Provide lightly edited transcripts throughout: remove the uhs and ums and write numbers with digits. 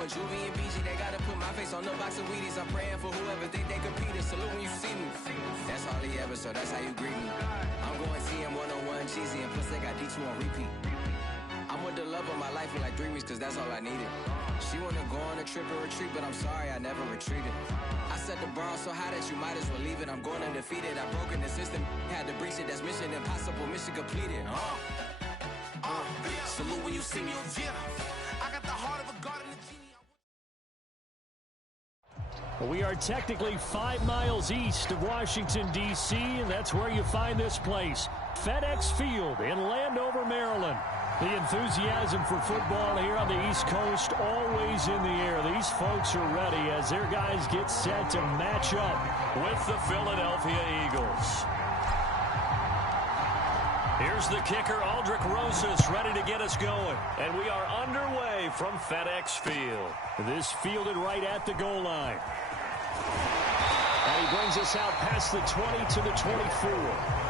or Juvie and BG, they gotta put my face on the box of Wheaties. I'm praying for whoever think they competed. Salute when you see me. That's all he ever, so that's how you greet me. I'm going TM 101 cheesy, and plus they got D2 on repeat. I'm with the love of my life for like 3 weeks, cause that's all I needed. She wanna go on a trip or retreat, but I'm sorry, I never retreated. I set the bar so high that you might as well leave it. I'm going undefeated, I've broken the system. Had to breach it, that's mission impossible, mission completed. Salute when you see me, yeah. I got the heart of a garden of genie. We are technically 5 miles east of Washington, D.C., and that's where you find this place, FedEx Field in Landover, Maryland. The enthusiasm for football here on the East Coast always in the air. These folks are ready as their guys get set to match up with the Philadelphia Eagles. Here's the kicker, Aldrich Rosas, ready to get us going. And we are underway from FedEx Field. This fielded right at the goal line. And he brings us out past the 20 to the 24.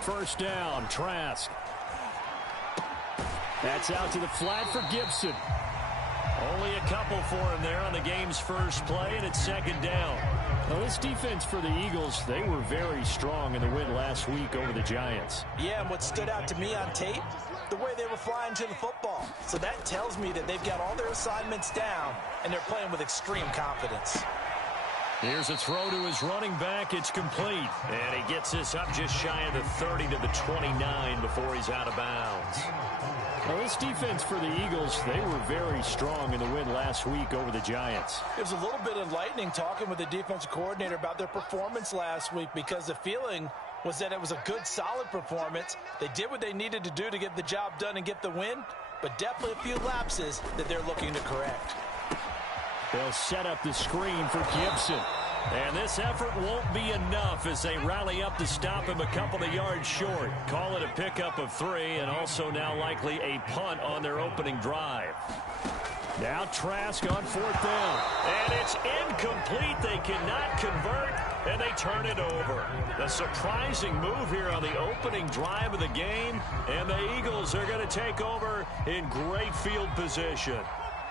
First down, Trask. That's out to the flat for Gibson. Only a couple for him there on the game's first play, and it's second down. Well, this defense for the Eagles, they were very strong in the win last week over the Giants. Yeah, and what stood out to me on tape, the way they were flying to the football. So that tells me that they've got all their assignments down, and they're playing with extreme confidence. Here's a throw to his running back. It's complete. And he gets this up just shy of the 30 to the 29 before he's out of bounds. Well, this defense for the Eagles, they were very strong in the win last week over the Giants. It was a little bit enlightening talking with the defensive coordinator about their performance last week, because the feeling was that it was a good, solid performance. They did what they needed to do to get the job done and get the win, but definitely a few lapses that they're looking to correct. They'll set up the screen for Gibson. And this effort won't be enough as they rally up to stop him a couple of yards short. Call it a pickup of 3, and also now likely a punt on their opening drive. Now Trask on 4th down. And it's incomplete. They cannot convert, and they turn it over. A surprising move here on the opening drive of the game, and the Eagles are going to take over in great field position.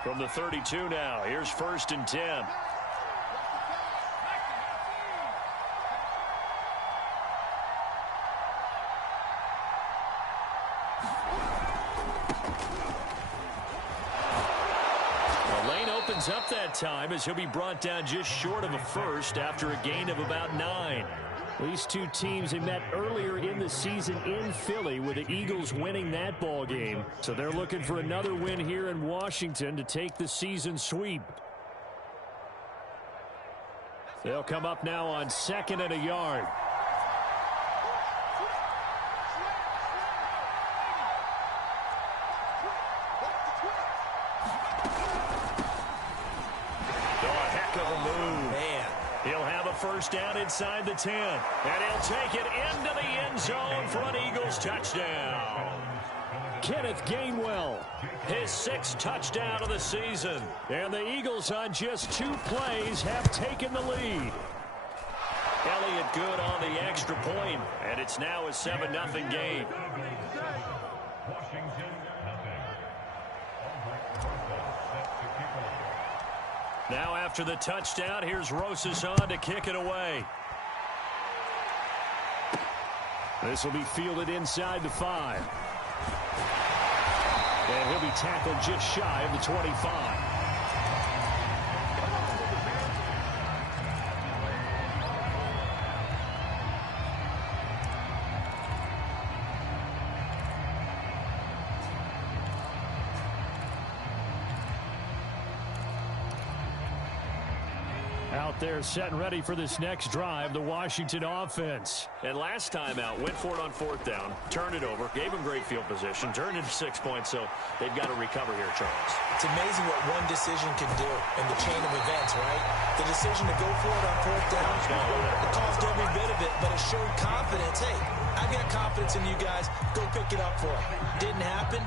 From the 32 now, here's 1st and 10. The lane opens up that time as he'll be brought down just short of a first after a gain of about 9. These two teams, they met earlier in the season in Philly with the Eagles winning that ball game. So they're looking for another win here in Washington to take the season sweep. They'll come up now on 2nd and a yard. First down inside the 10. And he'll take it into the end zone for an Eagles touchdown. Kenneth Gainwell, his 6th touchdown of the season. And the Eagles on just 2 plays have taken the lead. Elliott good on the extra point, and it's now a 7-0 game. Now after the touchdown, here's Rosas on to kick it away. This will be fielded inside the 5. And he'll be tackled just shy of the 25. Out out there setting ready for this next drive, the Washington offense. And last time out, went for it on 4th down, turned it over, gave them great field position, turned into 6 points, so they've got to recover here, Charles. It's amazing what one decision can do in the chain of events, right? The decision to go for it on 4th down, it caused every bit of it, but it showed confidence. Hey, I've got confidence in you guys. Go pick it up for it. Didn't happen.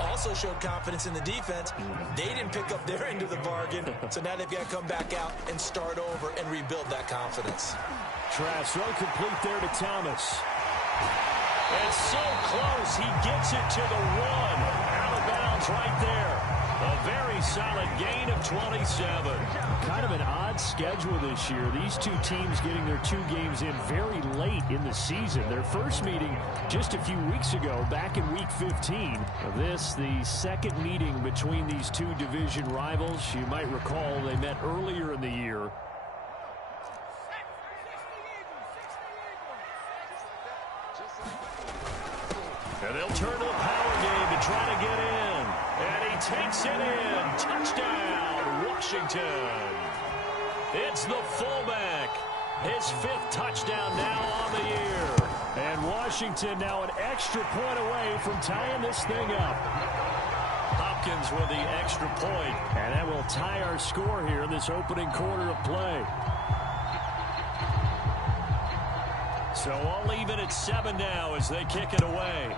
Also showed confidence in the defense. They didn't pick up their end of the bargain, so now they've got to come back out and start over and rebuild that confidence. Trash throw complete there to Thomas. And so close, he gets it to the 1. Out of bounds right there. A very solid gain of 27. Kind of an odd schedule this year. These two teams getting their 2 games in very late in the season. Their first meeting just a few weeks ago, back in Week 15. This, the second meeting between these 2 division rivals. You might recall they met earlier in the year. And they'll turn to the power game to try to get in. And he takes it in. Touchdown, Washington. It's the fullback. His 5th touchdown now on the year. And Washington now an extra point away from tying this thing up. Hopkins with the extra point. And that will tie our score here in this opening quarter of play. So all even at 7 now as they kick it away.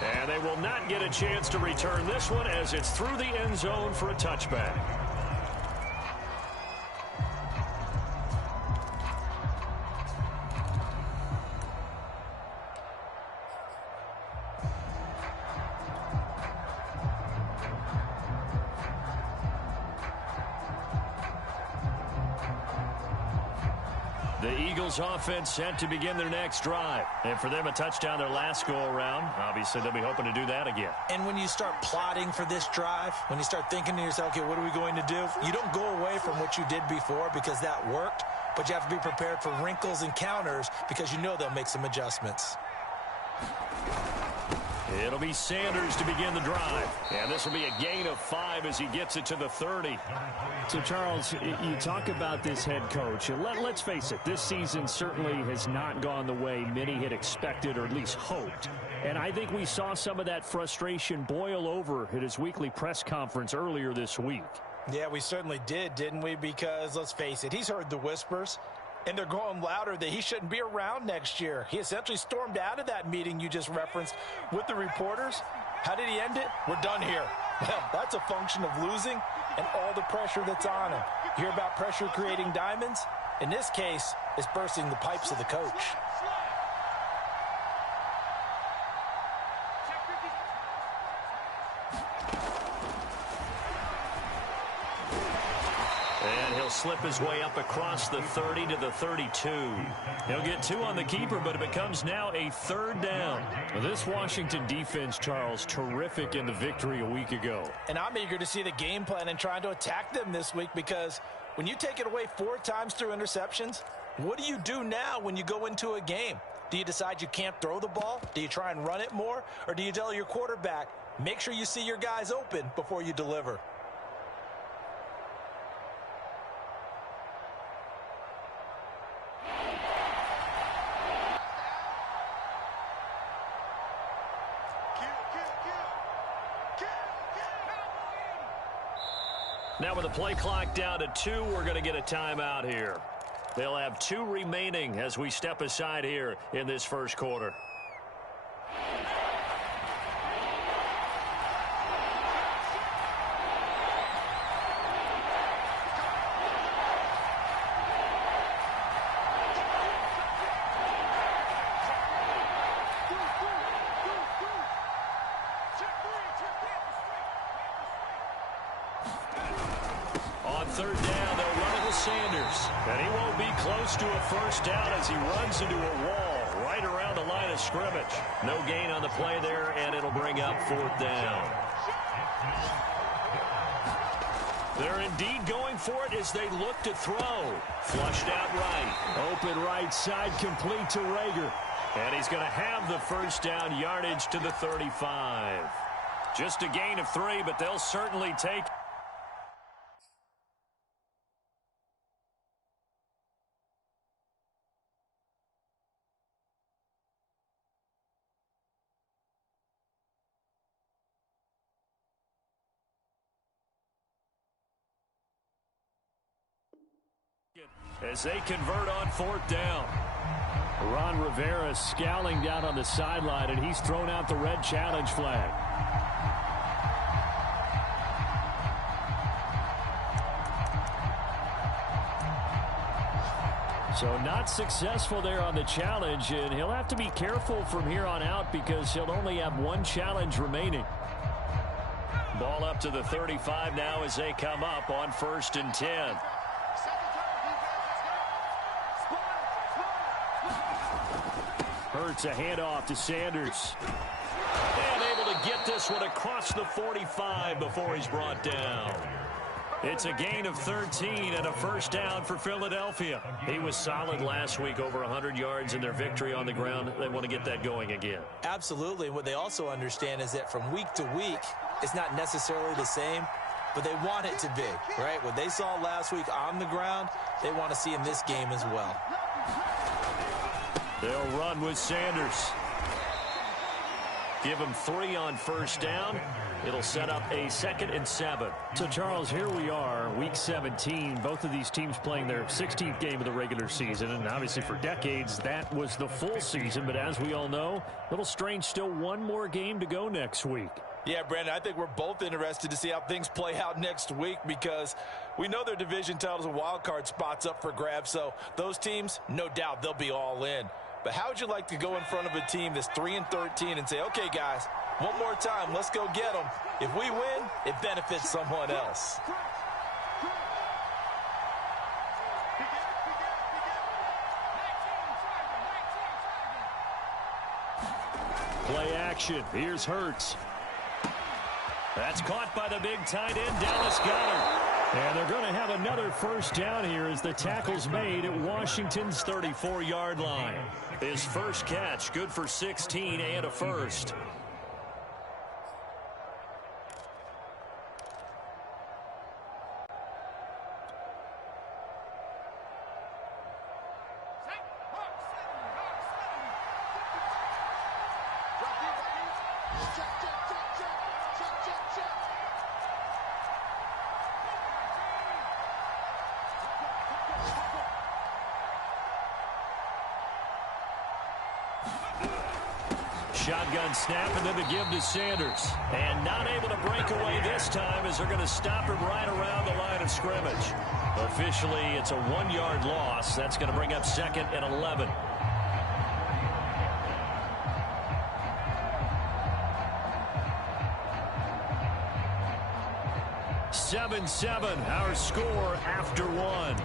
And they will not get a chance to return this one as it's through the end zone for a touchback. The Eagles offense set to begin their next drive. And for them, a touchdown their last go-around. Obviously, they'll be hoping to do that again. And when you start plotting for this drive, when you start thinking to yourself, okay, what are we going to do? You don't go away from what you did before because that worked, but you have to be prepared for wrinkles and counters because you know they'll make some adjustments. It'll be Sanders to begin the drive. And this will be a gain of 5 as he gets it to the 30. So, Charles, you talk about this head coach. And let's face it, this season certainly has not gone the way many had expected or at least hoped. And I think we saw some of that frustration boil over at his weekly press conference earlier this week. Yeah, we certainly did, didn't we? Because, let's face it, he's heard the whispers. And they're going louder that he shouldn't be around next year. He essentially stormed out of that meeting you just referenced with the reporters. How did he end it? We're done here. Well, that's a function of losing and all the pressure that's on him. You hear about pressure creating diamonds? In this case, it's bursting the pipes of the coach. Slip his way up across the 30 to the 32. He'll get 2 on the keeper, but it becomes now a 3rd down. Well, this Washington defense, Charles, terrific in the victory a week ago. And I'm eager to see the game plan and trying to attack them this week because when you take it away 4 times through interceptions, what do you do now when you go into a game? Do you decide you can't throw the ball? Do you try and run it more? Or do you tell your quarterback, make sure you see your guys open before you deliver? Now with the play clock down to 2, we're going to get a timeout here. They'll have 2 remaining as we step aside here in this first quarter. On 3rd down, they'll run it with Sanders. And he won't be close to a first down as he runs into a wall right around the line of scrimmage. No gain on the play there, and it'll bring up 4th down. They're indeed going for it as they look to throw. Flushed out right. Open right side, complete to Rager. And he's going to have the first down, yardage to the 35. Just a gain of 3, but they'll certainly take As they convert on 4th down. Ron Rivera scowling down on the sideline, and he's thrown out the red challenge flag. So not successful there on the challenge, and he'll have to be careful from here on out because he'll only have one challenge remaining. Ball up to the 35 now as they come up on 1st and 10. Hurts a handoff to Sanders. And able to get this one across the 45 before he's brought down. It's a gain of 13 and a 1st down for Philadelphia. He was solid last week, over 100 yards in their victory on the ground. They want to get that going again. Absolutely. What they also understand is that from week to week, it's not necessarily the same, but they want it to be, right? What they saw last week on the ground, they want to see in this game as well. They'll run with Sanders. Give him 3 on 1st down. It'll set up a 2nd and 7. So, Charles, here we are, Week 17. Both of these teams playing their 16th game of the regular season. And obviously for decades, that was the full season. But as we all know, a little strange, still one more game to go next week. Yeah, Brandon, I think we're both interested to see how things play out next week because we know their division titles and wild card spots up for grabs. So those teams, no doubt, they'll be all in. But how would you like to go in front of a team that's 3-13 and say, okay, guys, one more time, let's go get them. If we win, it benefits someone else. Play action. Here's Hurts. That's caught by the big tight end, Dallas Goedert. And they're going to have another 1st down here as the tackle's made at Washington's 34-yard line. His first catch, good for 16 and a 1st. Shotgun snap, and then the give to Sanders. And not able to break away this time as they're going to stop him right around the line of scrimmage. Officially, it's a 1-yard loss. That's going to bring up 2nd and 11. Seven, our score after 1.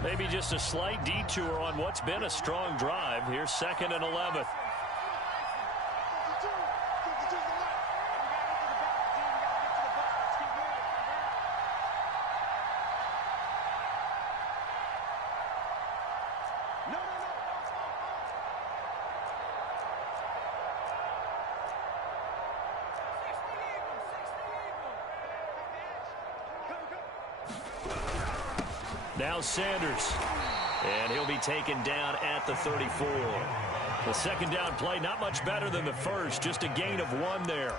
Maybe just a slight detour on what's been a strong drive. Here's 2nd and 11. Now Sanders, and he'll be taken down at the 34. The 2nd down play, not much better than the first, just a gain of 1 there.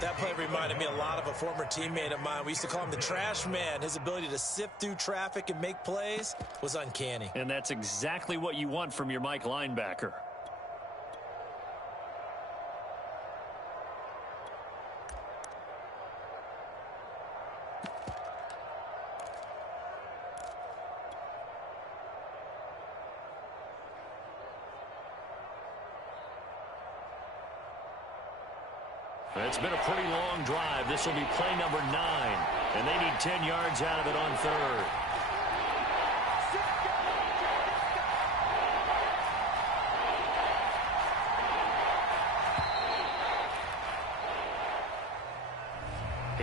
That play reminded me a lot of a former teammate of mine. We used to call him the trash man. His ability to sift through traffic and make plays was uncanny. And that's exactly what you want from your Mike linebacker. It's been a pretty long drive. This will be play number 9. And they need 10 yards out of it on 3rd.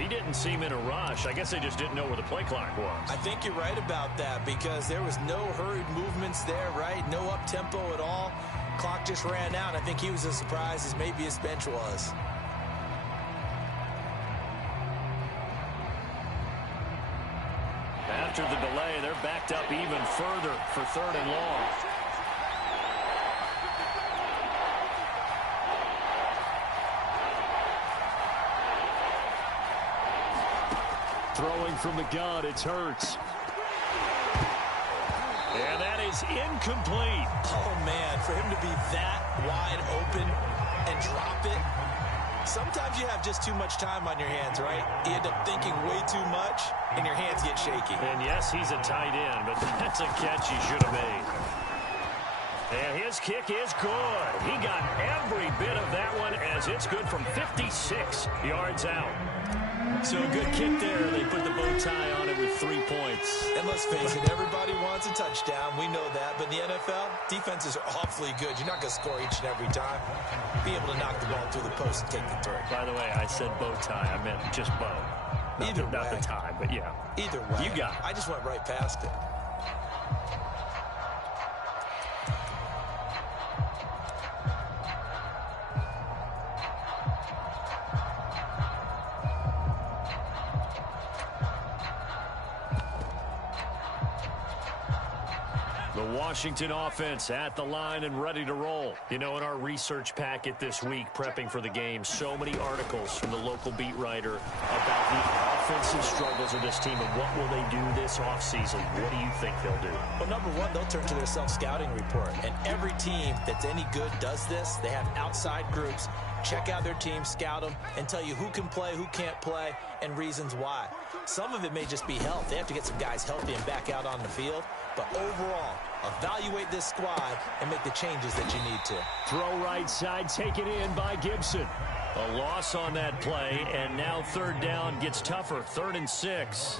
He didn't seem in a rush. I guess they just didn't know where the play clock was. I think you're right about that because there was no hurried movements there, right? No up-tempo at all. clock just ran out. I think he was as surprised as maybe his bench was. After the delay, they're backed up even further for 3rd and long. Throwing from the gun, it's Hurts. And that is incomplete. Oh, man, for him to be that wide open and drop it. Sometimes you have just too much time on your hands, right? You end up thinking way too much, and your hands get shaky. And yes, he's a tight end, but that's a catch he should have made. And his kick is good. He got every bit of that one as it's good from 56 yards out. So a good kick there. They put the bow tie on it with 3 points. And let's face it, everybody wants a touchdown. We know that. But in the NFL, defenses are awfully good. You're not going to score each and every time. Be able to knock the ball through the post and take the throw. By the way, I said bow tie. I meant just bow. Not the tie, but yeah. Either way. You got it. I just went right past it. The Washington offense at the line and ready to roll. You know, in our research packet this week, prepping for the game, so many articles from the local beat writer about the offensive struggles of this team and what will they do this offseason. What do you think they'll do? Well, number one, they'll turn to their self-scouting report. And every team that's any good does this. They have outside groups. Check out their team, scout them, and tell you who can play, who can't play, and reasons why. Some of it may just be health. They have to get some guys healthy and back out on the field. But overall, evaluate this squad and make the changes that you need to. Throw right side, taken in by Gibson. A loss on that play, and now 3rd down gets tougher. 3rd and 6.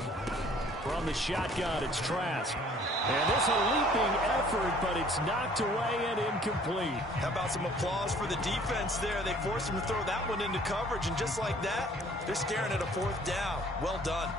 From the shotgun, it's Trask. And this a leaping effort, but it's knocked away and incomplete. How about some applause for the defense there? They forced him to throw that one into coverage, and just like that, they're staring at a 4th down. Well done.